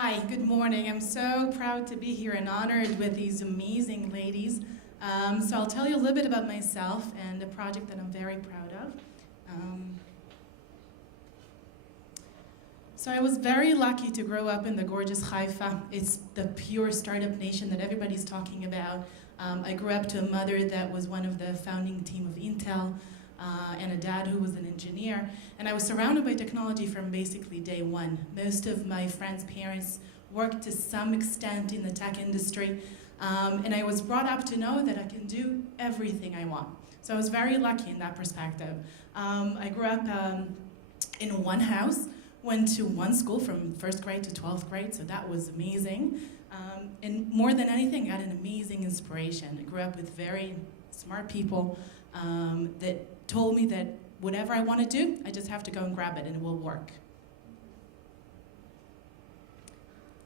Hi, good morning. I'm so proud to be here and honored with these amazing ladies. So I'll tell you a little bit about myself and the project that I'm very proud of. So I was very lucky to grow up in the gorgeous Haifa. It's the pure startup nation that everybody's talking about. I grew up to a mother that was one of the founding team of Intel, and a dad who was an engineer. And I was surrounded by technology from basically day one. Most of my friends' parents worked to some extent in the tech industry, and I was brought up to know that I can do everything I want. So I was very lucky in that perspective. I grew up in one house, went to one school from first grade to 12th grade, so that was amazing. And more than anything, I had an amazing inspiration. I grew up with very smart people that told me that whatever I want to do, I just have to go and grab it and it will work.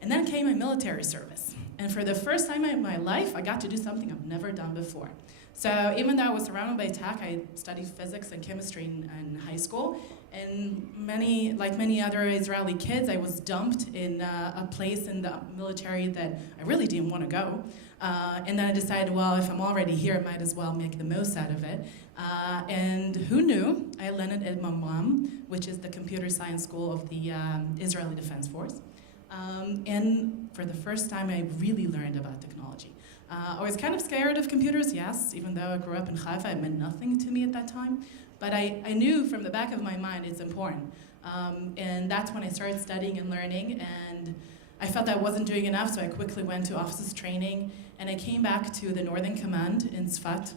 And then came my military service. And for the first time in my life, I got to do something I've never done before. So even though I was surrounded by tech, I studied physics and chemistry in high school. And like many other Israeli kids, I was dumped in a place in the military that I really didn't want to go. And then I decided, well, if I'm already here, I might as well make the most out of it. And who knew? I landed at Mamam, which is the computer science school of the Israeli Defense Force. And for the first time, I really learned about technology. I was kind of scared of computers, yes, even though I grew up in Haifa, it meant nothing to me at that time. But I knew from the back of my mind it's important. And that's when I started studying and learning, and I felt I wasn't doing enough, so I quickly went to officers training, and I came back to the Northern Command in Sfat,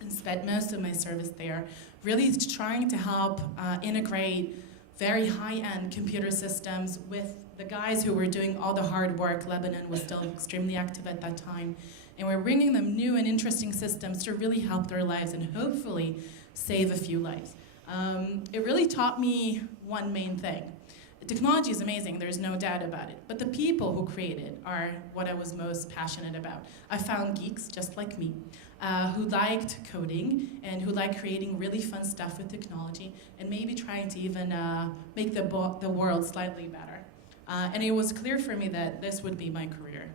and spent most of my service there, really trying to help integrate very high-end computer systems with the guys who were doing all the hard work. Lebanon was still extremely active at that time, and we're bringing them new and interesting systems to really help their lives and hopefully save a few lives. It really taught me one main thing. Technology is amazing, there's no doubt about it, but the people who create it are what I was most passionate about. I found geeks just like me who liked coding and who liked creating really fun stuff with technology and maybe trying to even make the world slightly better. And it was clear for me that this would be my career.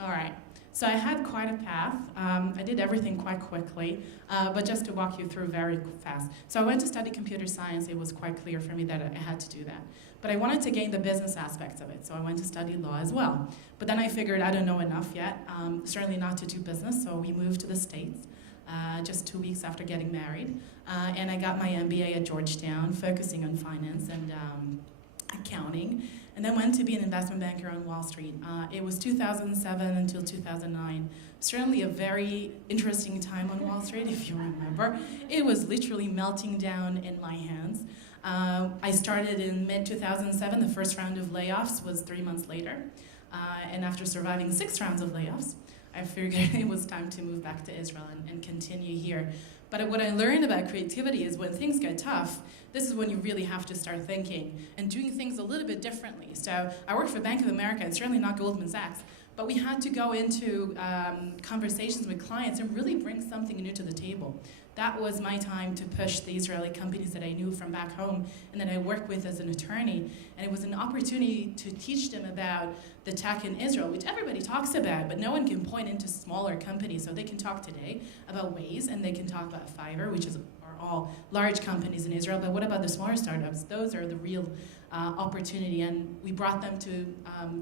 All right. So I had quite a path. I did everything quite quickly, but just to walk you through very fast. So I went to study computer science. It was quite clear for me that I had to do that. But I wanted to gain the business aspects of it, so I went to study law as well. But then I figured I don't know enough yet, certainly not to do business, so we moved to the States just 2 weeks after getting married. And I got my MBA at Georgetown, focusing on finance and accounting, and then went to be an investment banker on Wall Street. It was 2007 until 2009. Certainly a very interesting time on Wall Street, if you remember. It was literally melting down in my hands. I started in mid-2007. The first round of layoffs was 3 months later. And after surviving 6 rounds of layoffs, I figured it was time to move back to Israel and continue here. But what I learned about creativity is when things get tough, this is when you really have to start thinking and doing things a little bit differently. So I worked for Bank of America, and certainly not Goldman Sachs, but we had to go into conversations with clients and really bring something new to the table. That was my time to push the Israeli companies that I knew from back home and that I worked with as an attorney. And it was an opportunity to teach them about the tech in Israel, which everybody talks about, but no one can point into smaller companies. So they can talk today about Waze, and they can talk about Fiverr, which are all large companies in Israel. But what about the smaller startups? Those are the real opportunity. And we brought them to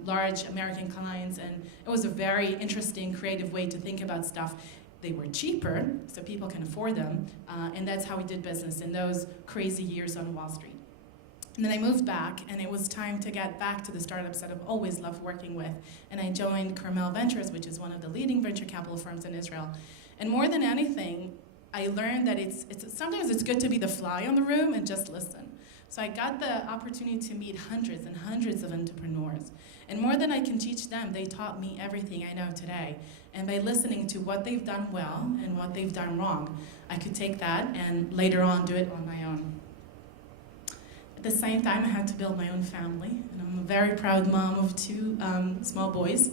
large American clients, and it was a very interesting, creative way to think about stuff. They were cheaper, so people can afford them, and that's how we did business in those crazy years on Wall Street. And then I moved back, and it was time to get back to the startups that I've always loved working with. And I joined Carmel Ventures, which is one of the leading venture capital firms in Israel. And more than anything, I learned that sometimes it's good to be the fly on the room and just listen. So I got the opportunity to meet hundreds and hundreds of entrepreneurs. And more than I can teach them, they taught me everything I know today. And by listening to what they've done well and what they've done wrong, I could take that and later on do it on my own. At the same time, I had to build my own family. And I'm a very proud mom of 2 small boys.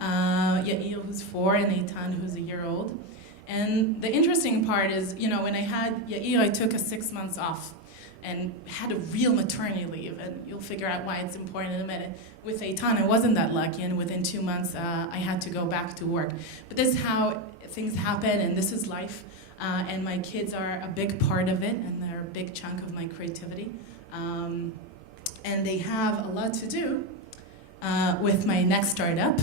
Yair, who's 4, and Eitan, who's a year old. And the interesting part is, when I had Yair, I took a 6 months off. and had a real maternity leave, and you'll figure out why it's important in a minute. With Eitan, I wasn't that lucky, and within 2 months, I had to go back to work. But this is how things happen, and this is life, and my kids are a big part of it, and they're a big chunk of my creativity. And they have a lot to do with my next startup,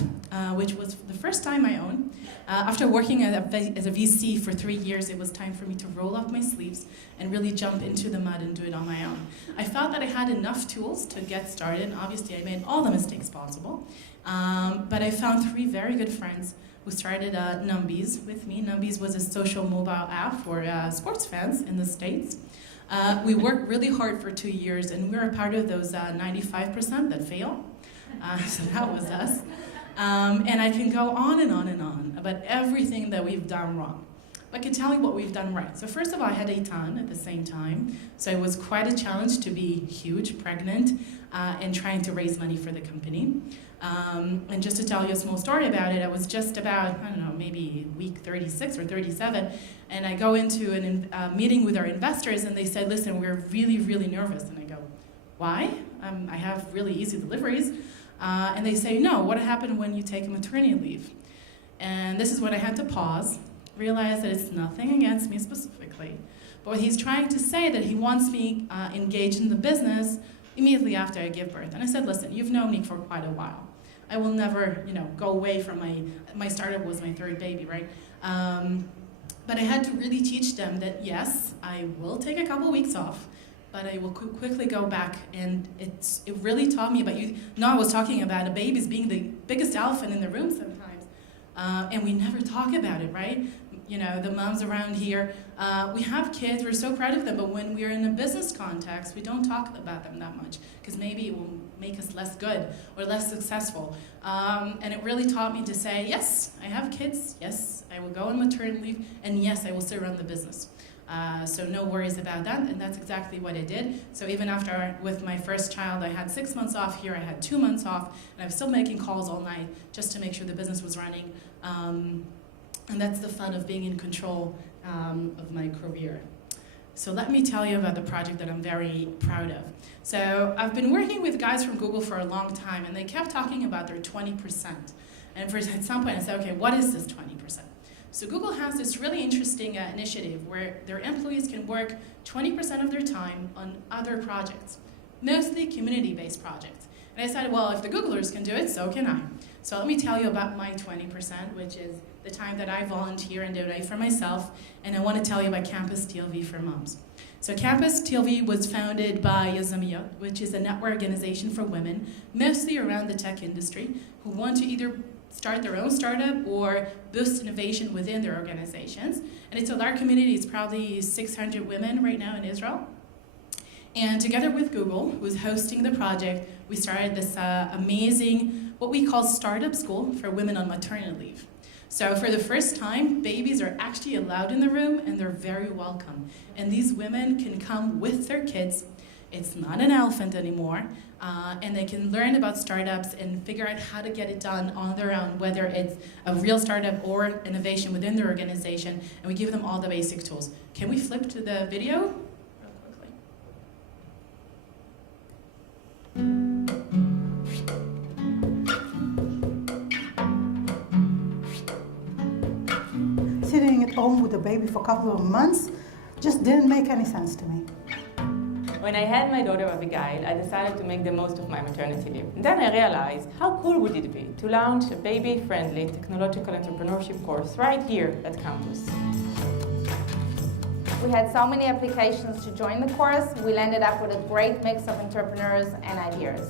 which was the first time I own. After working as a VC for 3 years, it was time for me to roll up my sleeves and really jump into the mud and do it on my own. I felt that I had enough tools to get started, and obviously I made all the mistakes possible. But I found 3 very good friends who started Numbies with me. Numbies was a social mobile app for sports fans in the States. We worked really hard for 2 years, and we were a part of those 95% that fail. So that was us. And I can go on and on and on about everything that we've done wrong. But I can tell you what we've done right. So first of all, I had Eitan at the same time. So it was quite a challenge to be huge, pregnant, and trying to raise money for the company. And just to tell you a small story about it, I was just about, I don't know, maybe week 36 or 37, and I go into a meeting with our investors, and they said, listen, we're really, really nervous. And I go, why? I have really easy deliveries. And they say, no, what happened when you take a maternity leave? And this is when I had to pause, realize that it's nothing against me specifically, but what he's trying to say that he wants me engaged in the business immediately after I give birth. And I said, listen, you've known me for quite a while. I will never, go away from my startup was my 3rd baby, right? But I had to really teach them that yes, I will take a couple weeks off, but I will quickly go back, and it really taught me about you. I was talking about a baby's being the biggest elephant in the room sometimes, and we never talk about it, right? The moms around here, we have kids, we're so proud of them, but when we're in a business context, we don't talk about them that much, because maybe it will make us less good or less successful. And it really taught me to say, yes, I have kids, yes, I will go on maternity leave, and yes, I will still run the business. So no worries about that, and that's exactly what I did. So even after, with my first child, I had 6 months off here, I had 2 months off, and I was still making calls all night just to make sure the business was running. And that's the fun of being in control of my career. So let me tell you about the project that I'm very proud of. So I've been working with guys from Google for a long time, and they kept talking about their 20%. And at some point I said, okay, what is this 20%? So Google has this really interesting initiative where their employees can work 20% of their time on other projects, mostly community-based projects. And I decided, well, if the Googlers can do it, so can I. So let me tell you about my 20%, which is the time that I volunteer and donate for myself, and I want to tell you about Campus TLV for Moms. So Campus TLV was founded by Yazamiyot, which is a network organization for women, mostly around the tech industry, who want to either start their own startup or boost innovation within their organizations. And it's a large community, it's probably 600 women right now in Israel. And together with Google, who's hosting the project, we started this amazing, what we call startup school for women on maternity leave. So for the first time, babies are actually allowed in the room, and they're very welcome. And these women can come with their kids. It's not an elephant anymore. And they can learn about startups and figure out how to get it done on their own, whether it's a real startup or innovation within their organization. And we give them all the basic tools. Can we flip to the video? Real quickly. Sitting at home with a baby for a couple of months just didn't make any sense to me. When I had my daughter Abigail, I decided to make the most of my maternity leave. And then I realized how cool would it be to launch a baby-friendly technological entrepreneurship course right here at campus. We had so many applications to join the course, we landed up with a great mix of entrepreneurs and ideas.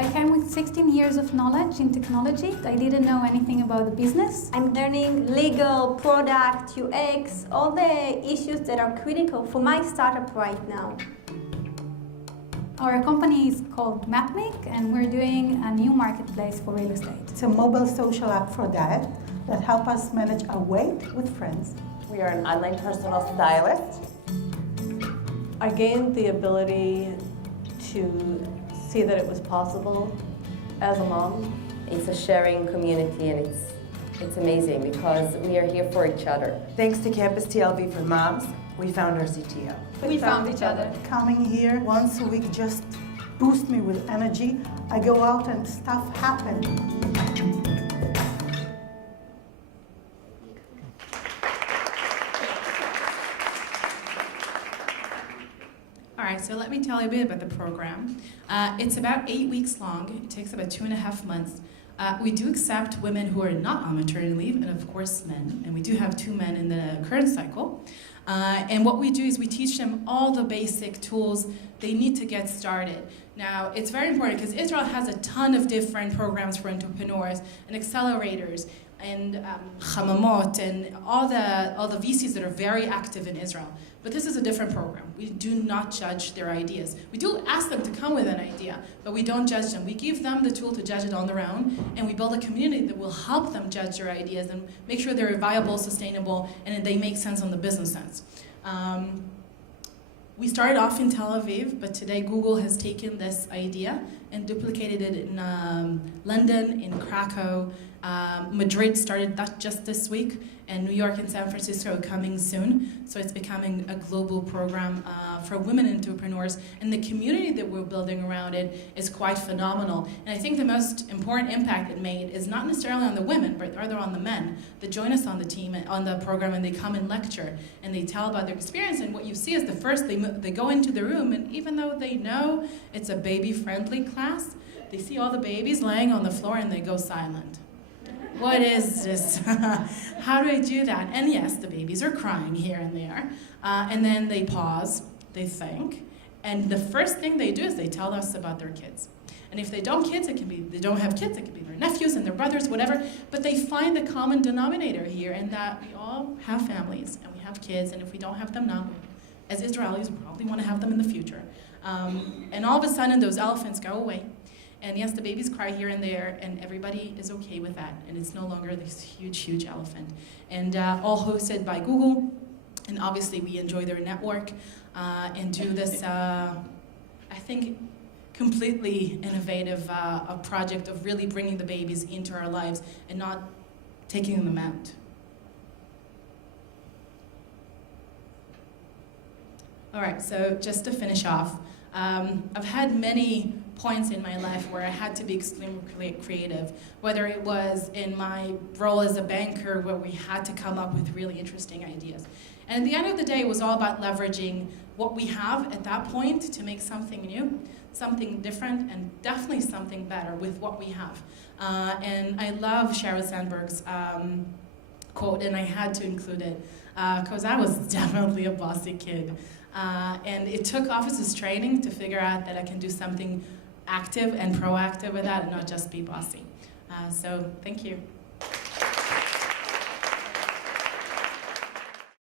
I came with 16 years of knowledge in technology. I didn't know anything about the business. I'm learning legal, product, UX, all the issues that are critical for my startup right now. Our company is called MapMake, and we're doing a new marketplace for real estate. It's a mobile social app for dad that helps us manage our weight with friends. We are an online personal stylist. I gained the ability to see that it was possible as a mom. It's a sharing community, and it's amazing because we are here for each other. Thanks to Campus TLV for Moms, We found our CTO. We found each other. Coming here once a week just boosts me with energy. I go out and stuff happens. All right, so let me tell you a bit about the program. It's about 8 weeks long. It takes about 2.5 months. We do accept women who are not on maternity leave, and of course men, and we do have 2 men in the current cycle. And what we do is we teach them all the basic tools they need to get started. Now, it's very important because Israel has a ton of different programs for entrepreneurs and accelerators and chamamot and all the VCs that are very active in Israel. But this is a different program. We do not judge their ideas. We do ask them to come with an idea, but we don't judge them. We give them the tool to judge it on their own, and we build a community that will help them judge their ideas and make sure they're viable, sustainable, and they make sense on the business sense. We started off in Tel Aviv, but today Google has taken this idea and duplicated it in London, in Krakow. Madrid started that just this week, and New York and San Francisco are coming soon. So it's becoming a global program for women entrepreneurs, and the community that we're building around it is quite phenomenal. And I think the most important impact it made is not necessarily on the women, but rather on the men that join us on the team, on the program, and they come and lecture, and they tell about their experience. And what you see is the first, they go into the room, and even though they know it's a baby-friendly class, they see all the babies laying on the floor, and they go silent. What is this? How do I do that? And yes, the babies are crying here and there. And then they pause, they think, and the first thing they do is they tell us about their kids. And if they don't have kids, it can be their nephews and their brothers, whatever. But they find the common denominator here in that we all have families and we have kids, and if we don't have them now, as Israelis, we probably want to have them in the future. And all of a sudden, those elephants go away. And yes, the babies cry here and there, and everybody is okay with that. And it's no longer this huge, huge elephant. And all hosted by Google. And obviously, we enjoy their network and do this, I think, completely innovative a project of really bringing the babies into our lives and not taking them out. All right, so just to finish off, I've had many points in my life where I had to be extremely creative, whether it was in my role as a banker where we had to come up with really interesting ideas. And at the end of the day, it was all about leveraging what we have at that point to make something new, something different, and definitely something better with what we have. And I love Shira Sarid's quote, and I had to include it, because I was definitely a bossy kid. And it took officers training to figure out that I can do something active and proactive with that and not just be bossy. So thank you.